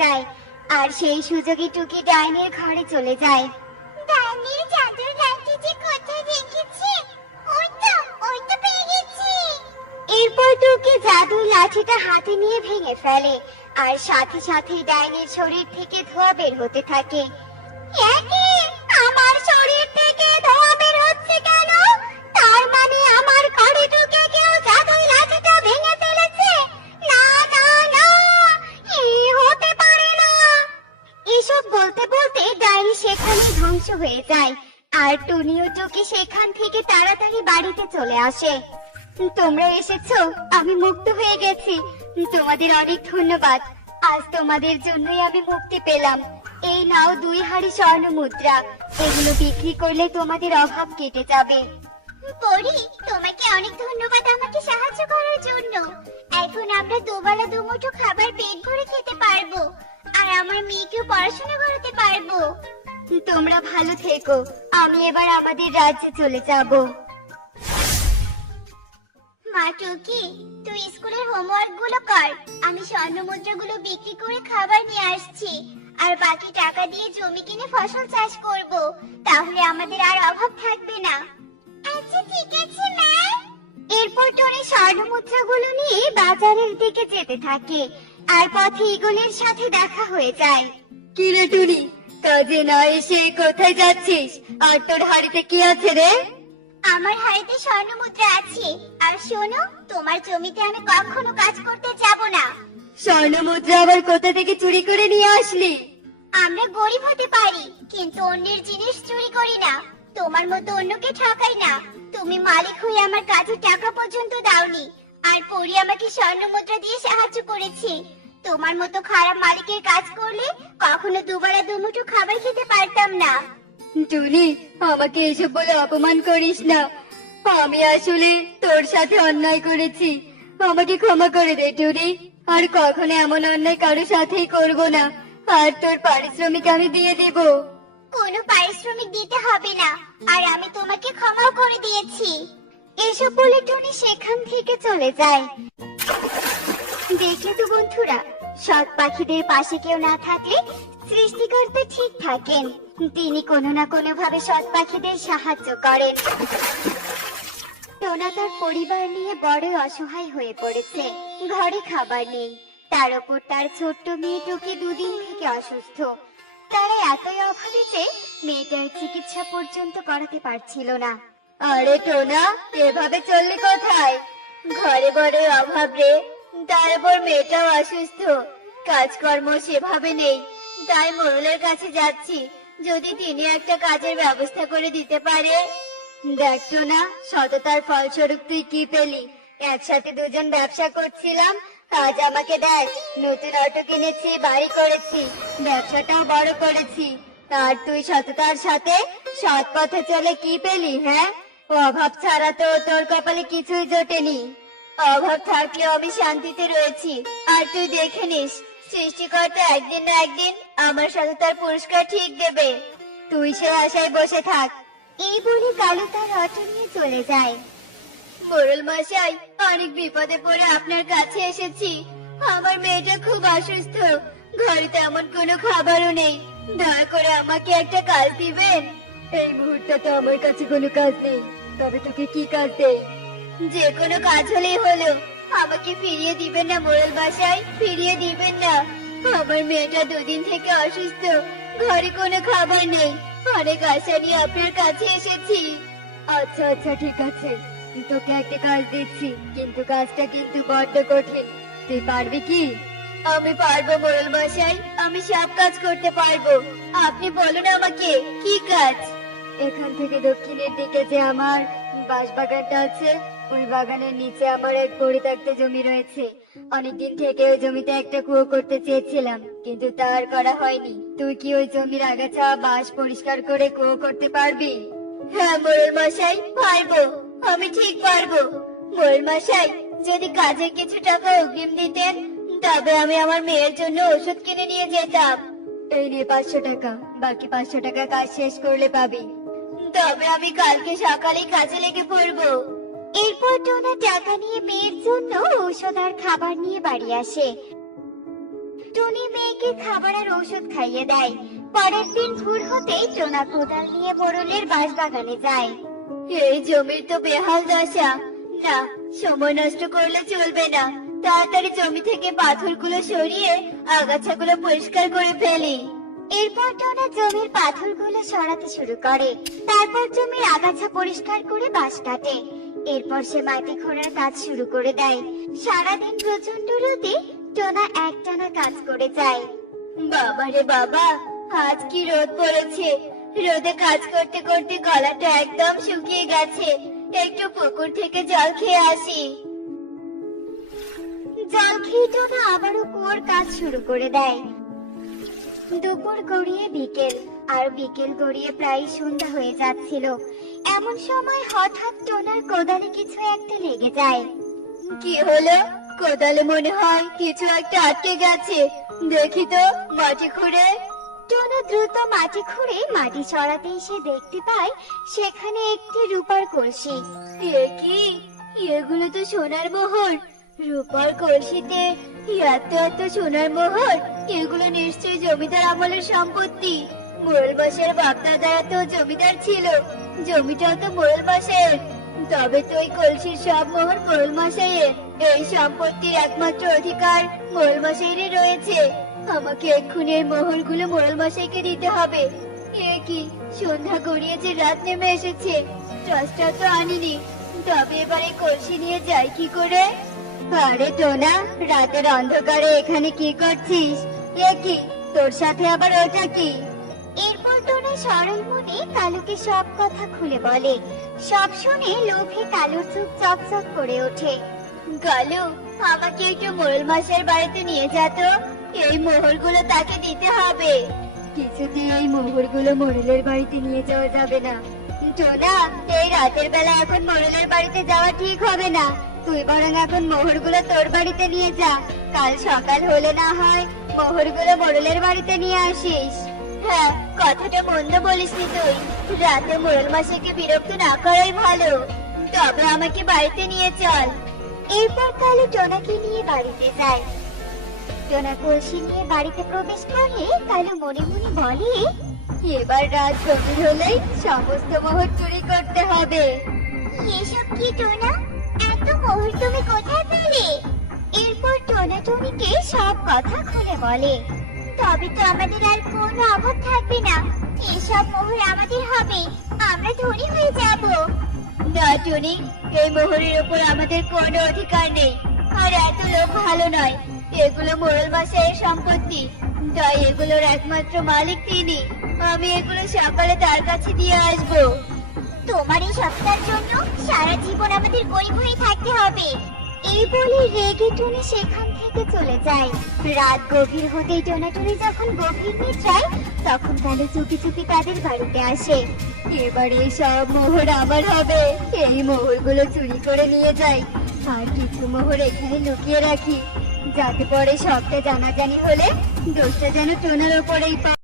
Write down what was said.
যায়। আর সেই সুযোগে টুকি ডাইনির ঘরে চলে যায়। ডাইনির জাদুর লাঠি যে কোথায় রেখেছি, ওই তো পেয়ে গেছি। এরপর টুকি জাদুর লাঠিটা হাতে নিয়ে ভেঙে ফেলে, আর সাথে সাথে ডাইনির শরীর থেকে ধোঁয়া বের হতে থাকে। আমার শরীর থেকে ধোঁয়া বের হচ্ছে কেন? তার মানে আমার ঘরে ঢুকে কেউ জাদুর লাঠিটা ভেঙে ফেলেছে। না না না, হতে পারে না। এসব বলতে বলতে ডাইনি সেখানে ধ্বংস হয়ে যায়, আর টুনি ও টুকি সেখান থেকে তাড়াতাড়ি বাড়িতে চলে আসে। তোমরা এসেছো, আমি মুক্ত হয়ে গেছি। তোমাদের অনেক ধন্যবাদ। আজ তোমাদের জন্যই আমি মুক্তি পেলাম। এই নাও 2 হাড়ি স্বর্ণ মুদ্রা, এগুলো বিক্রি করলে তোমাদের অভাব কেটে যাবে। পরি, তোমাকে অনেক ধন্যবাদ আমাকে সাহায্য করার জন্য। এখন আমরা দুবেলা দুমুঠো খাবার পেট ভরে খেতে পারবো, আর আমার মেয়েকেও পড়াশোনা করাতে পারবো। তোমরা ভালো থেকো, আমি এবার আমাদের রাজ্যে চলে যাব। মা টুকি, তুই স্কুলের হোমওয়ার্ক গুলো কর, আমি স্বর্ণ মুদ্রাগুলো বিক্রি করে খাবার নিয়ে আসছি। আর বাকি টাকা দিয়ে জমি কিনে ফসল চাষ করব, তাহলে আমাদের আর অভাব থাকবে না। আচ্ছা ঠিক আছে মা। এরপর টনি স্বর্ণ মুদ্রাগুলো নিয়ে বাজারের দিকে যেতে থাকে, আর পথে ইগলের সাথে দেখা হয়ে যায়। কি রে টুনি, কাজে না এসে কোথায় যাচ্ছিস? আর তোর হাড়িতে কি আছে রে? আমার হাড়িতে স্বর্ণ মুদ্রা আছে, আর শোনো, তোমার জমিতে আমি কখনো কাজ করতে যাব না। স্বর্ণ মুদ্রা আবার কোথা থেকে চুরি করে নিয়ে আসলি? আমরা গরিব হতে পারি, কিন্তু অন্যের জিনিস চুরি করি না। তোমার মতো অন্যকে ঠকাই না। তুমি মালিক হয়ে আমার কাজে টাকা পর্যন্ত দাওনি, আর পরি আমাকে স্বর্ণ মুদ্রা দিয়ে সাহায্য করেছে। তোমার মতো খারাপ মালিকের কাজ করলে কখনো দুবেলা দুমুঠো খাবার খেতে পারতাম না। টুনি, আমাকে এসব বলে অপমান করিস না। আমি আসলে তোর সাথে অন্যায় করেছি, আমাকে ক্ষমা করে দে টুনি। আর কখনো এমন অন্যায় কারোর সাথেই করব না। আর তোর পারিশ্রমিক আমি দিয়ে দেব। কোনো পারিশ্রমিক দিতে হবে না, আর আমি তোমাকে ক্ষমাও করে দিয়েছি। এসব বলে টনি সেখান থেকে চলে যায়। দেখলে তো বন্ধুরা, সৎ পাখিদের পাশে কেউ না থাকলে সৃষ্টিকর্তা ঠিক থাকেন। তিনি কোনো না কোনো ভাবে সৎ পাখিদের সাহায্য করেন। টোনা তার পরিবার নিয়ে বড়ই অসহায় হয়ে পড়েছে। ঘরে খাবার নেই, তার উপর তার ছোট্ট মেয়ে টুকি 2 দিন থেকে অসুস্থ। তারা এতই অভাবী যে মেয়েটার চিকিৎসা পর্যন্ত করাতে পারছিল না। আরে টোনা, এভাবে চললি কোথায়? ঘরে বড় অভাব রে, তারপর মেয়েটাও অসুস্থ, কাজকর্ম সেভাবে নেই। তাই মোড়লের কাছে যাচ্ছি, যদি তিনি একটা কাজের ব্যবস্থা করে দিতে পারে। দেখ টোনা, সততার ফলস্বরূপ তুই কি পেলি? একসাথে দুজন ব্যবসা করছিলাম, আজ আমাকে দেখ, নতুন অটো কিনেছি, বাড়ি করেছি, ব্যবসাটাও বড় করেছি। আর তুই সততার সাথে সৎ পথে চলে কি পেলি? হ্যাঁ, অভাব ছাড়া তো তোর কপালে কিছুই জোটেনি। অভাব থাকলেও আমি শান্তিতে রয়েছি। আর তুই দেখে নিস, সৃষ্টিকর্তা একদিন না একদিন আমার সততার পুরস্কার ঠিক দেবে। তুই সে আশায় বসে থাক। এই বলে কালু তার অটো নিয়ে চলে যায়। মোড়ল মশাই, অনেক বিপদে পড়ে আপনার কাছে এসেছি। আমার মেয়েটা খুব অসুস্থ, ঘরে তেমন কোনো খাবারও নেই। দয়া করে আমাকে একটা কাজ দিবেন। এই মুহূর্তে তো আমার কাছে কোনো কাজ নেই, তবে তোকে কি কাজ দেই? যে কোনো কাজ হলেই হলো। আমাকে ফিরিয়ে দিবেন না মোড়ল মশাই, ফিরিয়ে দিবেন না। আমার মেয়েটা 2 দিন থেকে অসুস্থ, ঘরে কোনো খাবার নেই। অনেক আশা নিয়ে আপনার কাছে এসেছি। আচ্ছা আচ্ছা ঠিক আছে, তোকে একটা কাজ দিচ্ছি, কিন্তু কাজটা কিন্তু বড্ড কঠিন। তুই পারবি কি? আমি পারবো মোড়ল মশাই, আমি সব কাজ করতে পারবো। আপনি বলুন আমাকে কি কাজ? এখান থেকে দক্ষিণের দিকে যে আমার বাঁশবাগানটা আছে, ওই বাগানের নিচে আমার এক পরিত্যক্ত জমি রয়েছে। অনেকদিন থেকে ওই জমিতে একটা কুয়ো করতে চেয়েছিলাম, কিন্তু তা আর করা হয়নি। তুই কি ওই জমির আগাছা বাঁশ পরিষ্কার করে কুয়ো করতে পারবি? হ্যাঁ মোড়ল মশাই, পারবো, আমি ঠিক পারবো। মোড়ল মশাই, যদি কাজের কিছু টাকা অগ্রিম দিতেন, তবে আমি আমার মেয়ের জন্য ওষুধ কিনে নিয়ে যেতাম। এই নে 500 টাকা, বাকি 500 টাকা কাজ শেষ করলে পাবি। তবে আমি কালকে সকালেই কাজে লেগে পড়বো। এরপর টোনা টাকা নিয়ে মেয়ের জন্য ঔষধ আর খাবার নিয়ে বাড়ি আসে। টনি মেয়েকে খাবার আর ঔষধ খাইয়ে দেয়। পরের দিন ভোর হতেই টোনা কোদাল নিয়ে মোড়লের বাঁশবাগানে যায়। এই জমির তো বেহাল দশা। না, সময় নষ্ট করলে চলবে না। তাড়াতাড়ি জমি থেকে পাথরগুলো সরিয়ে আগাছাগুলো পরিষ্কার করে ফেলি। এরপর টোনা জমির পাথরগুলো সরাতে শুরু করে। তারপর জমির আগাছা পরিষ্কার করে বাঁশ কাটে। এরপর সে মাটি খোঁড়ার কাজ শুরু করে দেয়। সারাদিন প্রচন্ড রোদে টোনা একটানা কাজ করে যায়। বাবারে বাবা, আজ কি রোদ পড়েছে! রোদে কাজ করতে করতে গলাটা একদম শুকিয়ে গেছে। একটু পুকুর থেকে জল খেয়ে আসি। জল খেয়ে টোনা আবারও কুয়োর কাজ শুরু করে দেয়। দুপুর গড়িয়ে বিকেল, আর বিকেল গড়িয়ে প্রায় সন্ধ্যা হয়ে যাচ্ছিল। এমন সময় হঠাৎ টোনার কোদালে কিছু একটা লেগে যায়। কি হলো? কোদালে মনে হয় কিছু একটা আটকে গেছে। দেখি তো, মাটি খুঁড়ে। টোনা দ্রুত মাটি খুঁড়ে মাটি সরাতেই সে দেখতে পায় সেখানে একটি রূপার কলসি। এ কি? এগুলো তো সোনার মোহর। রূপার কলসিতে এত এত সোনার মোহর! এগুলো নিশ্চয়ই জমিদার আমলের সম্পত্তি। মোড়ল মশাইয়ের বাপদাদারা তো জমিদার ছিল। জমিটাও তো মোড়ল মশাইয়ের। তবে তো এই কলসির সব মোহর মোড়ল মশাইয়ের। এই সম্পত্তির একমাত্র অধিকার মোড়ল মশাইয়েরই রয়েছে। আমাকে এক্ষুনি এই মোহরগুলো মোড়ল মশাইকে দিতে হবে। এ কি, সন্ধ্যা গড়িয়ে যে রাত নেমে এসেছে। টর্চটা তো আনিনি। তবে এবারে কলসি নিয়ে যাই কি করে? আরে টোনা, রাতের অন্ধকারে এখানে কি করছিস? এ কি, তোর সাথে আবার ওটা কি? এরপর টোনা সরল মনে কালুকে সব কথা খুলে বলে। সব শুনে লোভে কালুর চোখ চকচক করে ওঠে। কালু, আমাকে একটু মোড়ল মশাইয়ের বাড়িতে নিয়ে যা তো। এই মোহরগুলো তাকে দিতে হবে। কিছুতেই এই মোহরগুলো মোড়লের বাড়িতে নিয়ে যাওয়া যাবে না। টোনা, এই রাতের বেলা এখন মোড়লের বাড়িতে যাওয়া ঠিক হবে না। তুই বরং এখন মোহরগুলো তোর বাড়িতে নিয়ে যা। কাল সকাল হলে না হয় মোহরগুলো মোড়লের বাড়িতে নিয়ে আসিস। হ্যাঁ, কথাটা মন্দ বলিসনি তুই। রাতে মোড়ল মশাইকে বিরক্ত না করাই ভালো। তবে আমাকে বাড়িতে নিয়ে চল। এরপর কালু টোনাকে নিয়ে বাড়িতে যায়। টোনা কলসি নিয়ে বাড়িতে প্রবেশ করলে কালু মনে মনে বলে, এবার রাত গভীর হলেই সমস্ত মোহর চুরি করতে হবে। এসব কি টোনা? এত মোহর তুমি কোথায় পেলে? এরপর টোনা টনিকে সব কথা খুলে বলে। তবে তো আমাদের আর কোনো অভাব থাকবে না। এসব মোহর আমাদের হবে। আমরা ধনী হয়ে যাব। না টনি, এই মোহরের উপর আমাদের কোনো অধিকার নেই। আর এত লোক ভালো নয়। এগুলো মোড়ল মশাইয়ের সম্পত্তি। তাই এগুলোর একমাত্র মালিক তিনি। আমি এগুলো সকালে তার কাছে দিয়ে আসবো। তোমার এই সপ্তাহের জন্য সারা জীবন আমাদের গরিব হয়ে থাকতে হবে। এই বলে রেগে টনি সেখান থেকে চলে যায়। রাত গভীর হতেই টোনাটুনি যখন গভীর নিদ্রায়, তখন কালু চুপি চুপি তাদের বাড়িতে আসে। এবারে সব মোহর আমার হবে। এই মোহরগুলো চুরি করে নিয়ে যাই। আর কিছু মোহর এখানে লুকিয়ে রাখি, যাতে পরে সবটা জানাজানি হলে দোষটা যেন টোনার ওপরেই